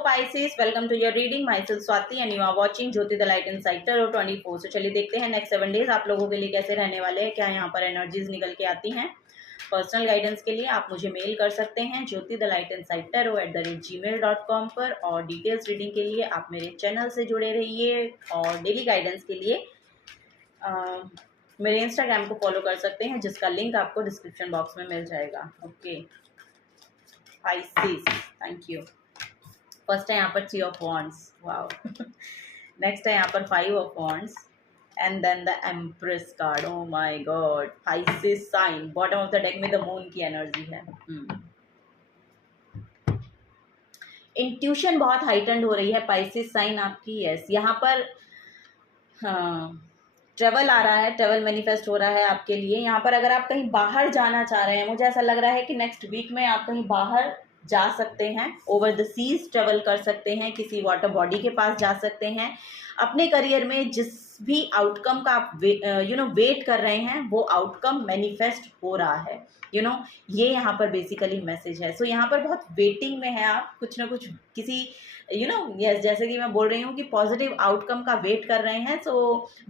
Pisces, welcome to your reading. Myself Swati and you are watching Jyoti the light inside tarot 24। तो चलिए देखते हैं next 7 days आप लोगों के लिए कैसे रहने वाले हैं, क्या यहाँ पर एनर्जीज निकल के आती हैं। पर्सनल गाइडेंस के लिए आप मुझे मेल कर सकते हैं Jyoti the light inside tarot @gmail.com पर, और डिटेल्स रीडिंग के लिए आप मेरे चैनल से जुड़े रहिए, और डेली गाइडेंस के लिए मेरे इंस्टाग्राम को फॉलो कर सकते हैं जिसका लिंक आपको डिस्क्रिप्शन बॉक्स में मिल जाएगा। Okay Pisces, thank you. First है यहाँ पर 3 ऑफ वॉन्ड्स, वाओ। नेक्स्ट है यहाँ पर 5 of wands and then the empress card. Oh my god, Pisces sign bottom of the deck में द मून की एनर्जी है। इंट्यूशन बहुत हाइटेंड हो रही है Pisces साइन आपकी। यस, यहाँ पर ट्रेवल आ रहा है, ट्रेवल मैनिफेस्ट हो रहा है आपके लिए। यहाँ पर अगर आप कहीं बाहर जाना चाह रहे हैं, मुझे ऐसा लग रहा है कि नेक्स्ट वीक में आप कहीं बाहर जा सकते हैं, ओवर द सीज ट्रेवल कर सकते हैं, किसी वाटर बॉडी के पास जा सकते हैं। अपने करियर में जिस भी आउटकम का आप वेट कर रहे हैं वो आउटकम मैनिफेस्ट हो रहा है। ये यहाँ पर बेसिकली मैसेज है। सो यहाँ पर बहुत वेटिंग में है आप, कुछ ना कुछ किसी यस, जैसे कि मैं बोल रही हूँ कि पॉजिटिव आउटकम का वेट कर रहे हैं। सो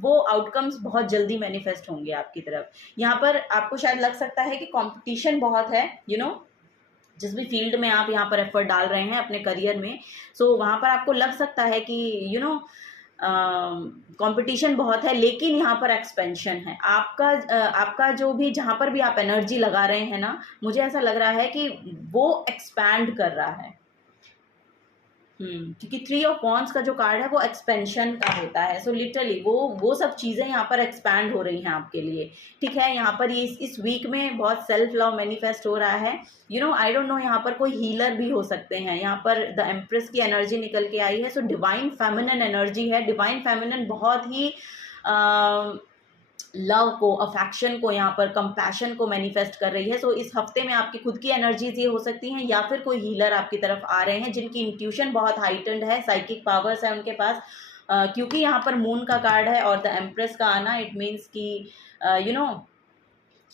वो आउटकम्स बहुत जल्दी मैनिफेस्ट होंगे आपकी तरफ। यहाँ पर आपको शायद लग सकता है कि कंपटीशन बहुत है, जिस भी फील्ड में आप यहाँ पर एफर्ट डाल रहे हैं अपने करियर में। सो वहाँ पर आपको लग सकता है कि कंपटीशन बहुत है, लेकिन यहाँ पर एक्सपेंशन है आपका जो भी, जहाँ पर भी आप एनर्जी लगा रहे हैं ना, मुझे ऐसा लग रहा है कि वो एक्सपैंड कर रहा है। क्योंकि 3 ऑफ वॉन्ड्स का जो कार्ड है वो एक्सपेंशन का होता है। सो लिटरली वो सब चीज़ें यहाँ पर एक्सपैंड हो रही हैं आपके लिए। ठीक है, यहाँ पर ये इस वीक में बहुत सेल्फ लव मैनिफेस्ट हो रहा है। आई डोंट नो, यहाँ पर कोई हीलर भी हो सकते हैं। यहाँ पर द एम्प्रेस की एनर्जी निकल के आई है। सो डिवाइन फेमिनिन एनर्जी है। डिवाइन फेमिनिन बहुत ही लव को, अफेक्शन को, यहाँ पर कंपैशन को मैनिफेस्ट कर रही है। सो इस हफ्ते में आपकी खुद की एनर्जीज ये हो सकती हैं, या फिर कोई हीलर आपकी तरफ आ रहे हैं जिनकी इंट्यूशन बहुत हाइटेंड है, साइकिक पावर्स है उनके पास। क्योंकि यहाँ पर मून का कार्ड है और द एम्प्रेस का आना, इट मीन्स कि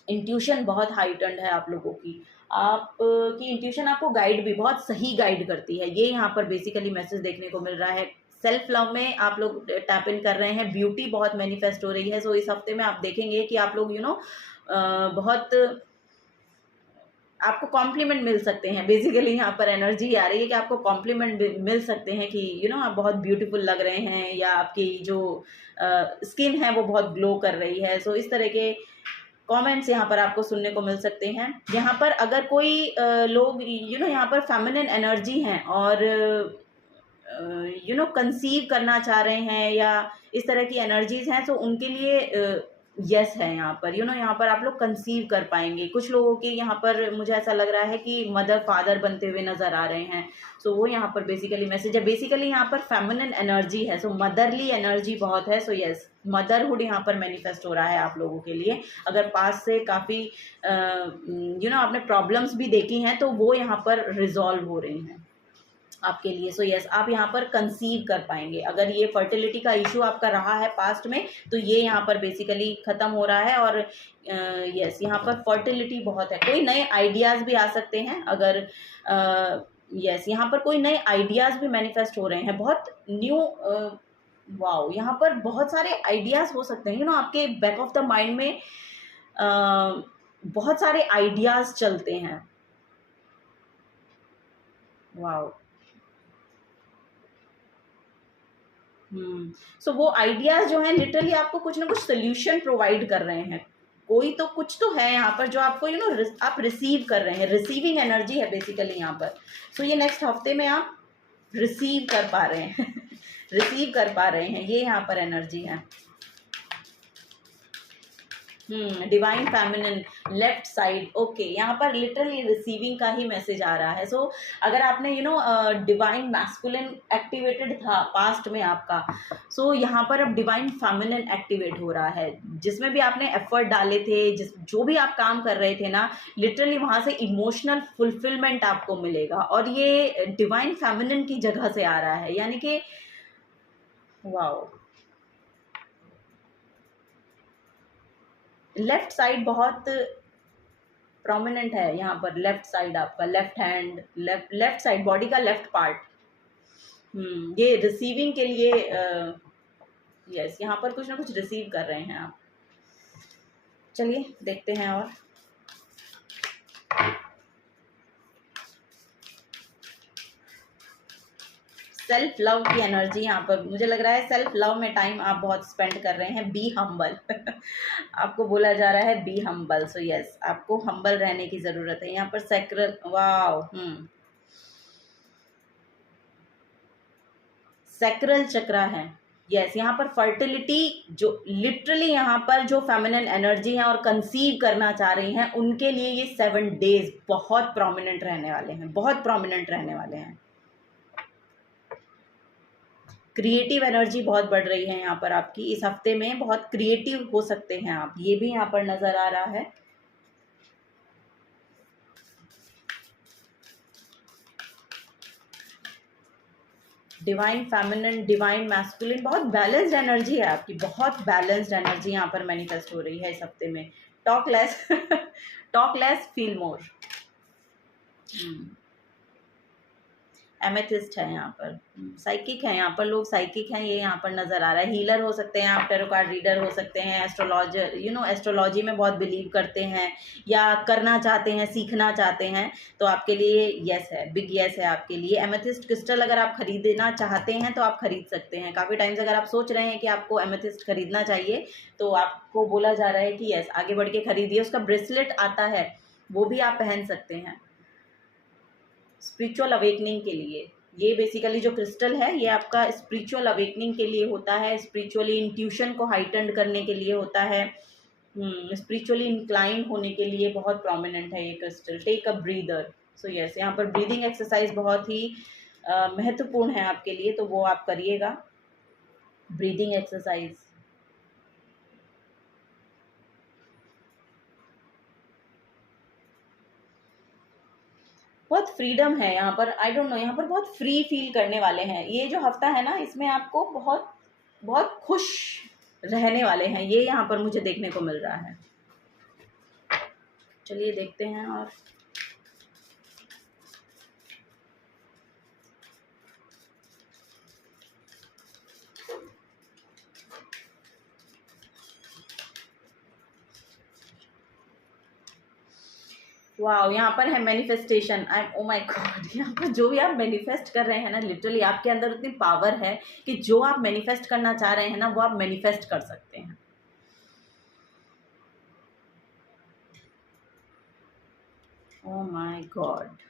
इंट्यूशन बहुत हाइटेंड है आप लोगों की। आपकी इंट्यूशन आपको गाइड भी बहुत सही गाइड करती है। ये यहाँ पर बेसिकली मैसेज देखने को मिल रहा है। सेल्फ लव में आप लोग टैप इन कर रहे हैं, ब्यूटी बहुत मैनिफेस्ट हो रही है। सो इस हफ्ते में आप देखेंगे कि आप लोग बहुत आपको कॉम्प्लीमेंट मिल सकते हैं। बेसिकली यहाँ पर एनर्जी आ रही है कि आपको कॉम्प्लीमेंट मिल सकते हैं कि आप बहुत ब्यूटीफुल लग रहे हैं, या आपकी जो स्किन है वो बहुत ग्लो कर रही है। सो इस तरह के कमेंट्स यहाँ पर आपको सुनने को मिल सकते हैं। यहाँ पर अगर कोई लोग यहाँ पर फेमिनिन एनर्जी हैं और कंसीव करना चाह रहे हैं, या इस तरह की एनर्जीज हैं, तो उनके लिए यस है यहाँ पर। यहाँ पर आप लोग कंसीव कर पाएंगे। कुछ लोगों के यहाँ पर मुझे ऐसा लग रहा है कि मदर फादर बनते हुए नजर आ रहे हैं। सो वो यहाँ पर बेसिकली मैसेज है। बेसिकली यहाँ पर फेमिनिन एनर्जी है, सो मदरली एनर्जी बहुत है। सो यस, मदरहुड यहाँ पर मैनिफेस्ट हो रहा है आप लोगों के लिए। अगर पास से काफ़ी आपने प्रॉब्लम्स भी देखी हैं तो वो यहाँ पर रिजॉल्व हो रही हैं आपके लिए। सो यस, आप यहाँ पर कंसीव कर पाएंगे। अगर ये फर्टिलिटी का इशू आपका रहा है पास्ट में, तो ये यहाँ पर बेसिकली ख़त्म हो रहा है। और यस, यहाँ पर फर्टिलिटी बहुत है। कोई नए आइडियाज़ भी आ सकते हैं। अगर यस, यहाँ पर कोई नए आइडियाज़ भी मैनिफेस्ट हो रहे हैं, बहुत न्यू वाओ, यहाँ पर बहुत सारे आइडियाज़ हो सकते हैं। आपके बैक ऑफ द माइंड में बहुत सारे आइडियाज़ चलते हैं। वाओ। सो वो आइडियाज जो हैं लिटरली आपको कुछ ना कुछ सोल्यूशन प्रोवाइड कर रहे हैं। कोई तो कुछ तो है यहाँ पर जो आपको आप रिसीव कर रहे हैं। रिसीविंग एनर्जी है बेसिकली यहाँ पर। सो ये नेक्स्ट हफ्ते में आप रिसीव कर पा रहे हैं रिसीव कर पा रहे हैं, ये यहाँ पर एनर्जी है। Divine feminine left side. Okay, यहाँ पर लिटरली रिसीविंग का ही मैसेज आ रहा है। सो अगर आपने डिवाइन मैस्कुलिन एक्टिवेटेड था पास्ट में आपका, सो यहाँ पर अब डिवाइन फेमिनिन एक्टिवेट हो रहा है। जिसमें भी आपने एफर्ट डाले थे, जो भी आप काम कर रहे थे ना, लिटरली वहाँ से इमोशनल फुलफिलमेंट आपको मिलेगा। और ये डिवाइन फेमिनिन की जगह से आ रहा है, यानी कि वाओ। लेफ्ट साइड बहुत प्रोमिनेंट है यहाँ पर। लेफ्ट साइड आपका, left hand, left side body का लेफ्ट पार्ट ये रिसीविंग के लिए यस, यहाँ पर कुछ ना कुछ रिसीव कर रहे हैं आप। चलिए देखते हैं और सेल्फ लव की एनर्जी यहाँ पर मुझे लग रहा है। सेल्फ लव में टाइम आप बहुत स्पेंड कर रहे हैं। बी हम्बल आपको बोला जा रहा है बी हम्बल। सो यस, आपको हम्बल रहने की ज़रूरत है यहाँ पर। सैक्रल, वाओ, सैक्रल चक्र है। यस, यहाँ पर फर्टिलिटी, जो लिटरली यहाँ पर जो फेमिनिन एनर्जी है और कंसीव करना चाह रही हैं, उनके लिए ये 7 डेज बहुत प्रोमिनेंट रहने वाले हैं, बहुत प्रोमिनेंट रहने वाले हैं। क्रिएटिव एनर्जी बहुत बढ़ रही है यहाँ पर आपकी। इस हफ्ते में बहुत क्रिएटिव हो सकते हैं आप, ये भी यहाँ पर नजर आ रहा है। डिवाइन फेमिनिन, डिवाइन मैस्कुलिन, बहुत बैलेंस्ड एनर्जी है आपकी, बहुत बैलेंस्ड एनर्जी यहाँ पर मैनिफेस्ट हो रही है इस हफ्ते में। Talk less talk less, feel more. Amethyst है यहाँ पर। साइकिक है यहाँ पर, लोग साइकिक हैं, ये यहाँ पर नज़र आ रहा है। हीलर हो सकते हैं आप, टैरो कार्ड रीडर हो सकते हैं, एस्ट्रोलॉजर, एस्ट्रोलॉजी में बहुत बिलीव करते हैं या करना चाहते हैं, सीखना चाहते हैं, तो आपके लिए यस है, बिग यस है आपके लिए। एमेथिस्ट क्रिस्टल अगर आप खरीदना चाहते हैं तो आप खरीद सकते हैं। काफ़ी टाइम से अगर आप सोच रहे हैं कि आपको एमेथिस्ट खरीदना चाहिए, तो आपको बोला जा रहा है कि यस, आगे बढ़ के खरीदिए। उसका ब्रेसलेट आता है, वो भी आप पहन सकते हैं स्पिरिचुअल अवेकनिंग के लिए। ये बेसिकली जो क्रिस्टल है, ये आपका स्पिरिचुअल अवेकनिंग के लिए होता है, स्पिरिचुअली इंट्यूशन को हाइटेंड करने के लिए होता है, स्पिरिचुअली इंक्लाइन होने के लिए बहुत प्रोमिनेंट है ये crystal. Take a breather. So yes, यहाँ पर ब्रीदिंग एक्सरसाइज बहुत ही महत्वपूर्ण है आपके लिए, तो वो आप करिएगा, ब्रीदिंग एक्सरसाइज। बहुत फ्रीडम है यहाँ पर। आई डोंट नो, यहाँ पर बहुत फ्री फील करने वाले हैं। ये जो हफ्ता है ना, इसमें आपको बहुत बहुत खुश रहने वाले हैं, ये यहाँ पर मुझे देखने को मिल रहा है। चलिए देखते हैं और वाह, यहाँ पर है manifestation. I O my God, यहाँ पर जो भी आप मैनिफेस्ट कर रहे हैं ना, लिटरली आपके अंदर उतनी पावर है कि जो आप मैनिफेस्ट करना चाह रहे हैं ना, वो आप मैनिफेस्ट कर सकते हैं। Oh my God.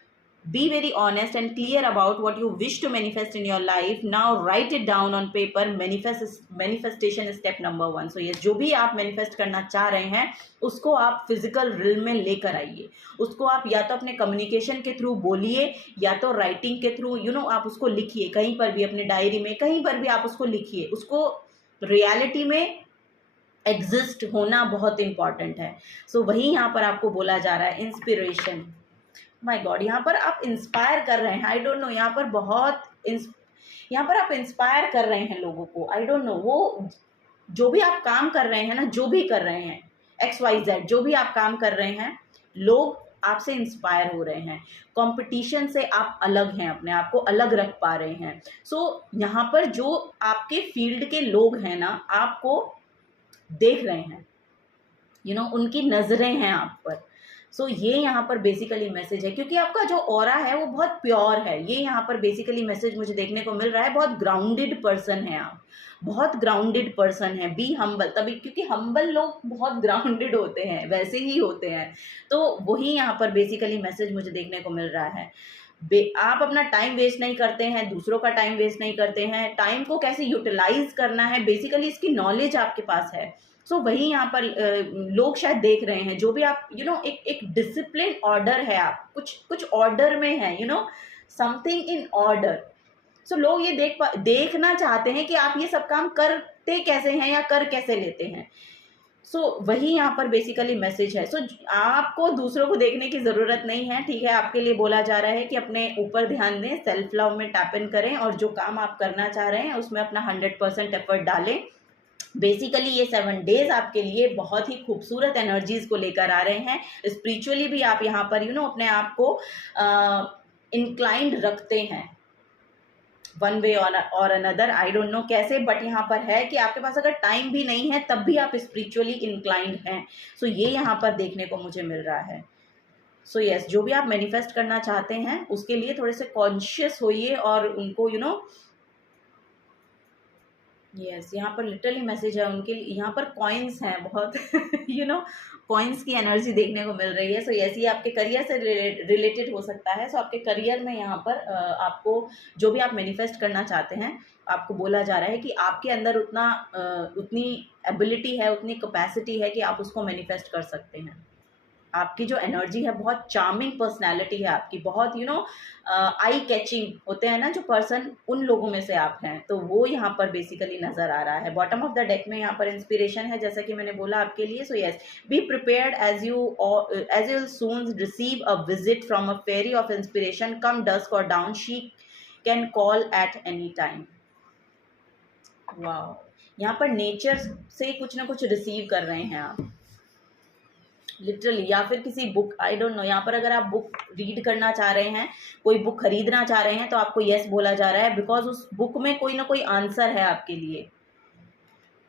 Be very honest and clear about what you wish to manifest in your life. Now write it down on paper. Manifestation is step number 1. So ये जो भी आप मैनिफेस्ट करना चाह रहे हैं, उसको आप फिजिकल रिल में लेकर आइए। उसको आप या तो अपने कम्युनिकेशन के थ्रू बोलिए, या तो राइटिंग के थ्रू, आप उसको लिखिए कहीं पर भी, अपने डायरी में, कहीं पर भी आप उसको लिखिए। उसको रियलिटी में एग्जिस्ट होना बहुत इंपॉर्टेंट है। सो वही यहाँ पर आपको बोला जा रहा है, इंस्पिरेशन। माय गॉड, यहाँ पर आप इंस्पायर कर रहे हैं। आई डोंट नो, यहाँ पर बहुत यहाँ पर आप इंस्पायर कर रहे हैं लोगों को। आई डोंट नो, वो जो भी आप काम कर रहे हैं ना, जो भी कर रहे हैं, XYZ, जो भी आप काम कर रहे हैं, लोग आपसे इंस्पायर हो रहे हैं। कंपटीशन से आप अलग हैं, अपने आप को अलग रख पा रहे हैं। सो यहाँ पर जो आपके फील्ड के लोग हैं ना, आपको देख रहे हैं, उनकी नज़रें हैं आप पर। सो ये यहाँ पर बेसिकली मैसेज है, क्योंकि आपका जो ऑरा है वो बहुत प्योर है। ये यहाँ पर बेसिकली मैसेज मुझे देखने को मिल रहा है। बहुत ग्राउंडेड पर्सन है आप, बहुत ग्राउंडेड पर्सन है। बी हम्बल, तभी क्योंकि हम्बल लोग बहुत ग्राउंडेड होते हैं, वैसे ही होते हैं। तो वही यहाँ पर बेसिकली मैसेज मुझे देखने को मिल रहा है। आप अपना टाइम वेस्ट नहीं करते हैं, दूसरों का टाइम वेस्ट नहीं करते हैं। टाइम को कैसे यूटिलाइज करना है, बेसिकली इसकी नॉलेज आपके पास है। सो वही यहाँ पर लोग शायद देख रहे हैं, जो भी आप एक डिसिप्लिन ऑर्डर है, आप कुछ ऑर्डर में है, समथिंग इन ऑर्डर। सो लोग ये देखना चाहते हैं कि आप ये सब काम करते कैसे हैं या कर कैसे लेते हैं। सो वही यहाँ पर बेसिकली मैसेज है। सो आपको दूसरों को देखने की ज़रूरत नहीं है, ठीक है। आपके लिए बोला जा रहा है कि अपने ऊपर ध्यान दें, सेल्फ लव में टैप इन करें, और जो काम आप करना चाह रहे हैं उसमें अपना 100% एफर्ट डालें। बेसिकली ये 7 डेज आपके लिए बहुत ही खूबसूरत एनर्जीज को लेकर आ रहे हैं। स्पिरिचुअली भी आप यहाँ पर अपने आप को इंक्लाइंड रखते हैं। वन वे और अनदर, आई डोंट नो कैसे, बट यहाँ पर है कि आपके पास अगर टाइम भी नहीं है तब भी आप स्पिरिचुअली इंक्लाइंड हैं। सो ये यहाँ पर देखने को मुझे मिल रहा है। सो यस, जो भी आप मैनिफेस्ट करना चाहते हैं उसके लिए थोड़े से कॉन्शियस होइए और उनको यस, यहाँ पर लिटरली मैसेज है उनके लिए। यहाँ पर कॉइन्स हैं बहुत कॉइन्स की एनर्जी देखने को मिल रही है। सो यस, ये आपके करियर से रिलेटेड हो सकता है। सो आपके करियर में यहाँ पर आपको जो भी आप मैनिफेस्ट करना चाहते हैं, आपको बोला जा रहा है कि आपके अंदर उतनी एबिलिटी है, उतनी कैपेसिटी है कि आप उसको मैनिफेस्ट कर सकते हैं। आपकी जो एनर्जी है, बहुत चार्मिंग पर्सनैलिटी है आपकी, बहुत आई कैचिंग होते हैं ना जो पर्सन, उन लोगों में से आप हैं। तो वो यहाँ पर बेसिकली नज़र आ रहा है। बॉटम ऑफ द डेक में यहाँ पर इंस्पिरेशन है, जैसा कि मैंने बोला आपके लिए। So yes, be prepared as you will soon receive a visit from a fairy of inspiration, come dusk और dawn, she can call at any time. वाह, यहाँ पर नेचर से कुछ ना कुछ रिसीव कर रहे हैं आप लिटरली, या फिर किसी बुक, आई डोंट नो। यहाँ पर अगर आप बुक रीड करना चाह रहे हैं, कोई बुक खरीदना चाह रहे हैं, तो आपको यस बोला जा रहा है, बिकॉज उस बुक में कोई ना कोई आंसर है आपके लिए।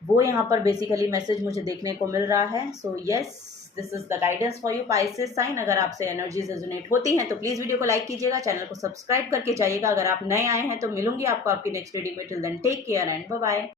वो यहाँ पर बेसिकली मैसेज मुझे देखने को मिल रहा है। So yes, this is the guidance for you Pisces sign. अगर आपसे एनर्जीज रेजोनेट होती हैं तो प्लीज़ वीडियो को लाइक कीजिएगा, चैनल को सब्सक्राइब करके जाइएगा। अगर आप नए आए हैं तो मिलूंगी आपको आपकी नेक्स्ट रीडिंग में। Till then take care and bye bye.